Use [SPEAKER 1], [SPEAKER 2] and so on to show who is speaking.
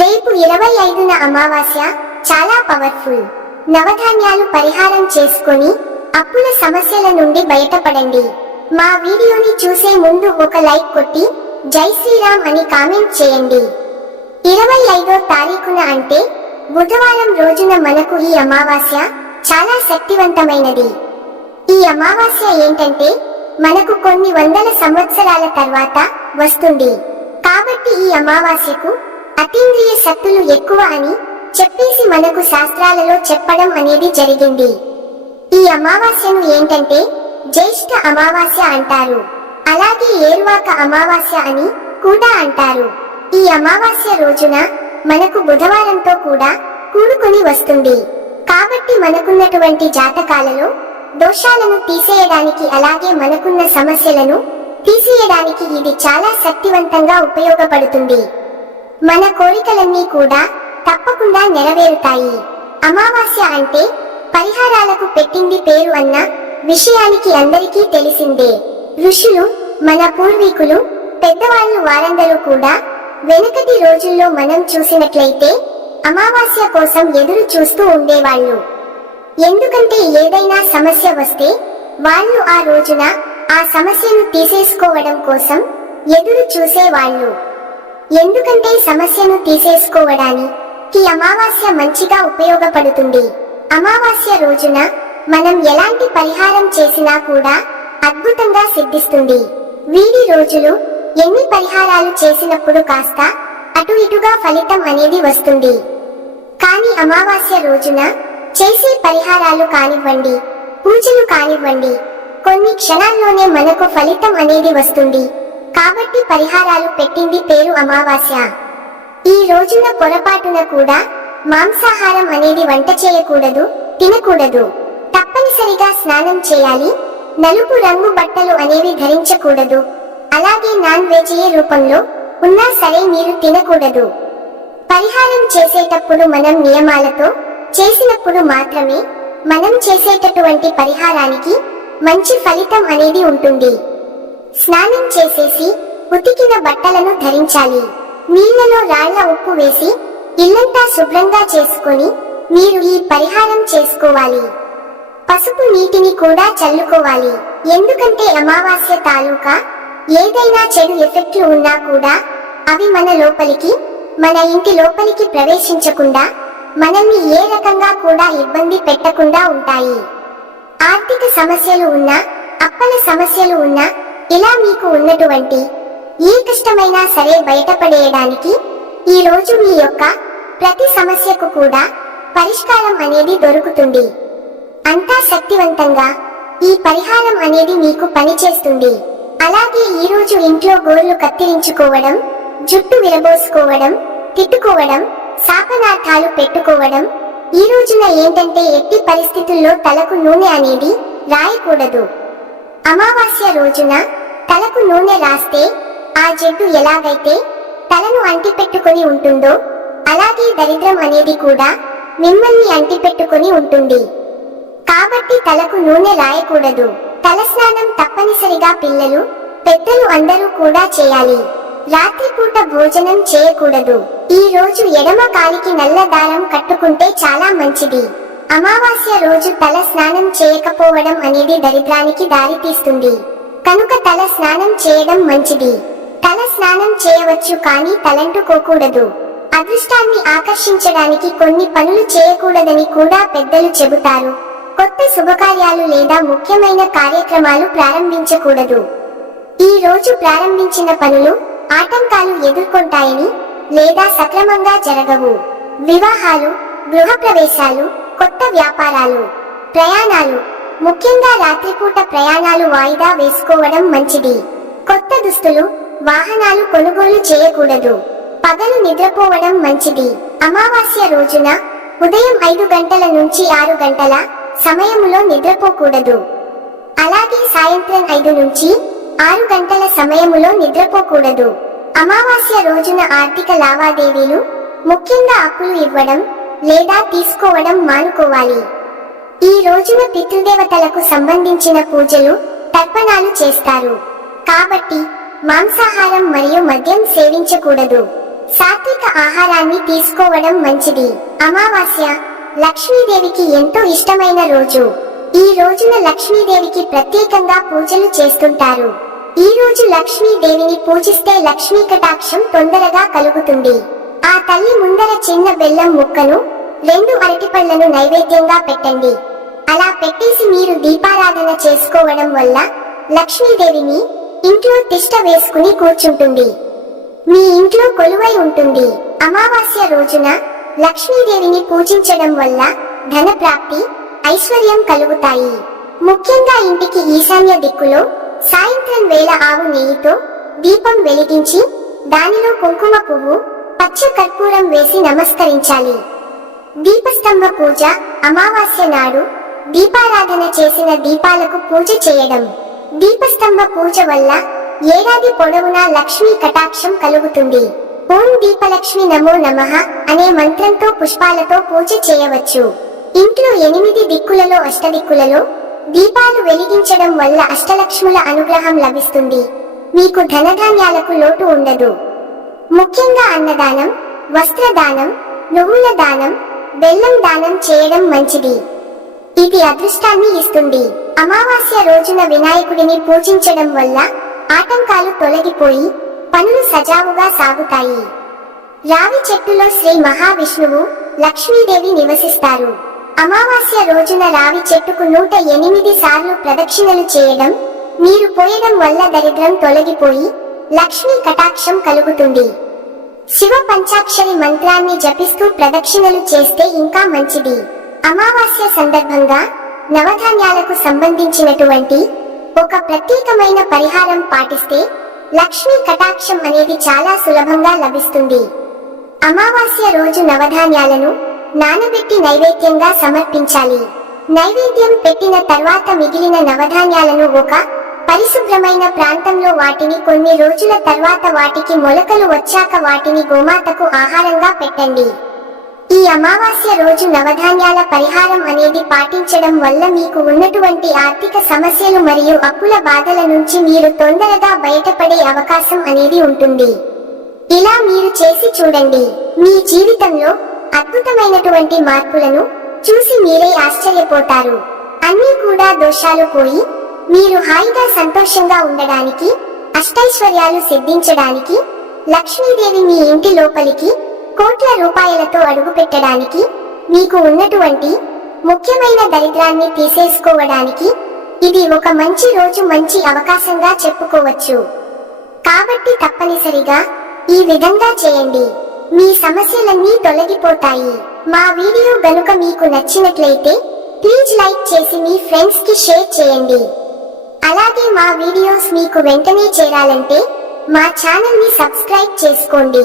[SPEAKER 1] రేపు ఇరవై ఐదున అమావాస్య చాలా పవర్ఫుల్. నవధాన్యాలు పరిహారం చేసుకొని అప్పుల సమస్యల నుండి బయటపడండి. మా వీడియోని చూసే ముందు ఒక లైక్ కొట్టి జై శ్రీరామ్ అని కామెంట్ చేయండి. ఇరవై ఐదో తారీఖున అంటే బుధవారం రోజున మనకు ఈ అమావాస్య చాలా శక్తివంతమైనది. ఈ అమావాస్య ఏంటంటే మనకు కొన్ని వందల సంవత్సరాల తర్వాత వస్తుంది. కాబట్టి ఈ అమావాస్యకు అతీంద్రియ శక్తులు ఎక్కువ అని చెప్పేసి మనకు శాస్త్రాలలో చెప్పడం అనేది జరిగింది. ఈ అమావాస్యను ఏంటంటే జ్యేష్ఠ అమావాస్య అంటారు. అలాగే ఏర్వాక అమావాస్య అని కూడా అంటారు. ఈ అమావాస్య రోజున మనకు బుధవారంతో కూడా కూడుకొని వస్తుంది. కాబట్టి మనకున్నటువంటి జాతకాలలో దోషాలను తీసేయడానికి అలాగే మనకున్న సమస్యలను తీసేయడానికి ఇది చాలా శక్తివంతంగా ఉపయోగపడుతుంది. మన కోరికలన్నీ కూడా తప్పకుండా నెరవేరుతాయి. అమావాస్య అంటే పరిహారాలకు పెట్టింది పేరు అన్న విషయానికి అందరికీ తెలిసిందే. ఋషులు మన పూర్వీకులు పెద్దవాళ్ళు వారందరూ కూడా వెనుకటి రోజుల్లో మనం చూసినట్లయితే అమావాస్య కోసం ఎదురు చూస్తూ ఉండేవాళ్ళు. ఎందుకంటే ఏదైనా సమస్య వస్తే వాళ్ళు ఆ రోజున ఆ సమస్యను తీసేసుకోవడం కోసం ఎదురు చూసేవాళ్ళు. ఎందుకంటే సమస్యను తీసేసుకోవడానికి అమావాస్య మంచిగా ఉపయోగపడుతుంది. అమావాస్య రోజున మనం ఎలాంటి పరిహారం చేసినా కూడా అద్భుతంగా సిద్ధిస్తుంది. వీడి రోజులు ఎన్ని పరిహారాలు చేసినప్పుడు కాస్త అటు ఇటుగా ఫలితం అనేది వస్తుంది. కానీ అమావాస్య రోజున చేసే పరిహారాలు కానివ్వండి పూజలు కానివ్వండి కొన్ని క్షణాల్లోనే మనకు ఫలితం అనేది వస్తుంది. కాబట్టి పరిహారాలు పెట్టింది పేరు అమావాస్య. ఈ రోజున పొరపాటున కూడా మాంసాహారం అనేది వంట చేయకూడదు తినకూడదు. తప్పనిసరిగా స్నానం చేయాలి నలుపు రంగు బట్టలు అనేవి ధరించకూడదు. అలాగే నాన్ వెజ్ ఏ రూపంలో ఉన్నా సరే మీరు తినకూడదు. పరిహారం చేసేటప్పుడు మనం నియమాలతో చేసినప్పుడు మాత్రమే మనం చేసేటటువంటి పరిహారానికి మంచి ఫలితం అనేది ఉంటుంది. స్నానం చేసేసి ఉతికిన బట్టలను ధరించాలి. నీళ్ళలో రాళ్ళ ఉప్పు వేసి ఇల్లంతా శుభ్రంగా చేసుకొని మీరు ఈ పరిహారం చేసుకోవాలి. పసుపు నీటిని కూడా చల్లుకోవాలి. ఎందుకంటే అమావాస్య తాలూకా ఏదైనా చెడు ఎఫెక్ట్లు ఉన్నా కూడా అవి మన లోపలికి మన ఇంటి లోపలికి ప్రవేశించకుండా మనల్ని ఏ రకంగా కూడా ఇబ్బంది పెట్టకుండా ఉంటాయి. ఆర్థిక సమస్యలు ఉన్నా అప్పల సమస్యలు ఉన్నా ఇలా మీకు ఉన్నటువంటి ఏ కష్టమైనా సరే బయటపడేయడానికి ఈ రోజు మీ యొక్క ప్రతి సమస్యకు కూడా పరిష్కారం అనేది దొరుకుతుంది. అంతా శక్తివంతంగా ఈ పరిహారం అనేది మీకు పనిచేస్తుంది. అలాగే ఈ రోజు ఇంట్లో గోర్లు కత్తిరించుకోవడం జుట్టు విరబోసుకోవడం తిట్టుకోవడం శాపనార్థాలు పెట్టుకోవడం ఈ రోజున ఏంటంటే ఎట్టి పరిస్థితుల్లో తలకు నూనె అనేది రాయకూడదు. అమావాస్య రోజున తలకు నూనె రాస్తే ఆ జిడ్డు ఎలాగైతే తలను అంటిపెట్టుకుని ఉంటుందో అలాగే దరిద్రం అనేది కూడా మిమ్మల్ని అంటిపెట్టుకుని ఉంటుంది. కాబట్టి తలకు నూనె రాయకూడదు. తలస్నానం తప్పనిసరిగా పిల్లలు పెద్దలు అందరూ కూడా చేయాలి. రాత్రిపూట భోజనం చేయకూడదు. ఈ రోజు ఎడమ కాలికి నల్ల దారం కట్టుకుంటే చాలా మంచిది. అమావాస్య రోజు తల స్నానం చేయకపోవడం అనేది దరిద్రానికి దారితీస్తుంది. కనుక తల స్నానం చేయడం మంచిది. తల స్నానం చేయవచ్చు కానీ తలంటుకోకూడదు అదృష్టాన్ని ఆకర్షించడానికి కొన్ని పనులు చేయకూడదని కూడా పెద్దలు చెబుతారు. కొత్త శుభకార్యాలు లేదా ముఖ్యమైన కార్యక్రమాలు ప్రారంభించకూడదు. ఈ రోజు ప్రారంభించిన పనులు ఆటంకాలు ఎదుర్కొంటాయని లేదా సక్రమంగా జరగవు. వివాహాలు గృహప్రవేశాలు కొత్త వ్యాపారాలు ప్రయాణాలు ముఖ్యంగా రాత్రిపూట ప్రయాణాలు వాయిదా వేసుకోవడం మంచిది. కొత్త దుస్తులు వాహనాలు కొనుగోలు చేయకూడదు. పగలు నిద్రపోవడం మంచిది. అమావాస్య రోజున ఉదయం ఐదు గంటల నుంచి ఆరు గంటల సమయములో నిద్రపోకూడదు. అలాగే సాయంత్రం ఐదు నుంచి ఆరు గంటల సమయములో నిద్రపోకూడదు. అమావాస్య రోజున ఆర్థిక లావాదేవీలు ముఖ్యంగా అప్పులు ఇవ్వడం లేదా తీసుకోవడం మానుకోవాలి. ఈ రోజున పితృదేవతలకు సంబంధించిన పూజలు తర్పణాలు చేస్తారు. కాబట్టి మాంసాహారం మరియు మద్యం సేవించకూడదు. సాత్విక ఆహారాన్ని తీసుకోవడం మంచిది. అమావాస్య లక్ష్మీదేవికి ఎంతో ఇష్టమైన రోజు. ఈ రోజున లక్ష్మీదేవికి ప్రత్యేకంగా పూజలు చేస్తుంటారు. ఈ రోజు లక్ష్మీదేవిని పూజిస్తే లక్ష్మీ కటాక్షం తొందరగా కలుగుతుంది. ఆ తల్లి ముందర చిన్న బెల్లం ముక్కను రెండు అరటిపళ్ళను నైవేద్యంగా పెట్టండి. అలా పెట్టేసి మీరు దీపారాధన చేసుకోవడం వల్ల లక్ష్మీదేవిని ఇంట్లో తిష్ట వేసుకుని కూర్చుంటుంది. మీ ఇంట్లో కొలువై ఉంటుంది. అమావాస్య రోజున లక్ష్మీదేవిని పూజించడం వల్ల ధన ప్రాప్తి ఐశ్వర్యం కలుగుతాయి. ముఖ్యంగా ఇంటికి ఈశాన్య దిక్కులో సాయంత్రం వేళ ఆవు నెయ్యితో దీపం వెలిగించి దానిలో కుంకుమ పువ్వు పచ్చ కర్పూరం వేసి నమస్కరించాలి. దీపస్తంభ పూజ అమావాస్య నాడు దీపారాధన చేసిన దీపాలకు పూజ చేయడం. దీపస్తంభ పూజ వల్ల ఏడాది పొడవునా లక్ష్మీ కటాక్షం కలుగుతుంది. ఓం దీపలక్ష్మి నమో నమః అనే మంత్రంతో పుష్పాలతో పూజ చేయవచ్చు. ఇంట్లో ఎనిమిది దిక్కులలో అష్టదిక్కులలో దీపాలు వెలిగించడం వల్ల అష్టలక్ష్ముల అనుగ్రహం లభిస్తుంది. మీకు ధనధాన్యాలకు లోటు ఉండదు. ముఖ్యంగా అన్నదానం వస్త్రదానం నువ్వుల దానం బెల్లం దానం చేయడం మంచిది. ఇది అదృష్టాన్ని ఇస్తుంది. అమావాస్య రోజున వినాయకుడిని పూజించడం వల్ల ఆటంకాలు తొలగిపోయి పనులు సజావుగా సాగుతాయి. రావి చెట్టులో శ్రీ మహావిష్ణువు లక్ష్మీదేవి నివసిస్తారు. అమావాస్య రోజున రావి చెట్టుకు నూట ఎనిమిది సార్లు ప్రదక్షిణలు చేయడం మీరు పోయడం వల్ల దరిద్రం తొలగిపోయి లక్ష్మీ కటాక్షం కలుగుతుంది. శివ పంచాక్షరి మంత్రాన్ని జపిస్తూ ప్రదక్షిణలు చేస్తే ఇంకా మంచిది. అమావాస్య సందర్భంగా నవధాన్యాలకు సంబంధించినటువంటి ఒక ప్రత్యేకమైన పరిహారం పాటిస్తే లక్ష్మీ కటాక్షం అనేది చాలా సులభంగా లభిస్తుంది. అమావాస్య రోజు నవధాన్యాలను నానబెట్టి నైవేద్యంగా సమర్పించాలి. నైవేద్యం పెట్టిన తర్వాత మిగిలిన నవధాన్యాలను ఒక పరిశుభ్రమైన ప్రాంతంలో వాటిని కొన్ని రోజుల తర్వాత వాటికి మొలకలు వచ్చాక వాటిని గోమాతకు ఆహారంగా పెట్టండి. ఈ అమావాస్య రోజు నవధాన్యాల పరిహారం అనేది పాటించడం వల్ల మీకు ఉన్నటువంటి ఆర్థిక సమస్యలు మరియు అప్పుల బాధల నుంచి మీరు తొందరగా బయటపడే అవకాశం అనేది ఉంటుంది. ఇలా మీరు చేసి చూడండి. మీ జీవితంలో అద్భుతమైనటువంటి మార్పులను చూసి మీరే ఆశ్చర్యపోతారు. అన్నీ కూడా దోషాలు పోయి మీరు హాయిగా సంతోషంగా ఉండడానికి అష్టైశ్వర్యాలు సిద్ధించడానికి లక్ష్మీదేవి మీ ఇంటి లోపలికి కోట్ల రూపాయలతో అడుగుపెట్టడానికి మీకు ఉన్నటువంటి ముఖ్యమైన దరిద్రాన్ని తీసేసుకోవడానికి ఇది ఒక మంచి రోజు మంచి అవకాశంగా చెప్పుకోవచ్చు. కాబట్టి తప్పనిసరిగా ఈ విధంగా చేయండి. మీ సమస్యలన్నీ తొలగిపోతాయి. మా వీడియో గనుక మీకు నచ్చినట్లయితే ప్లీజ్ లైక్ చేసి మీ ఫ్రెండ్స్కి షేర్ చేయండి. అలాగే మా వీడియోస్ మీకు వెంటనే చేరాలంటే మా ఛానల్ని సబ్స్క్రైబ్ చేసుకోండి.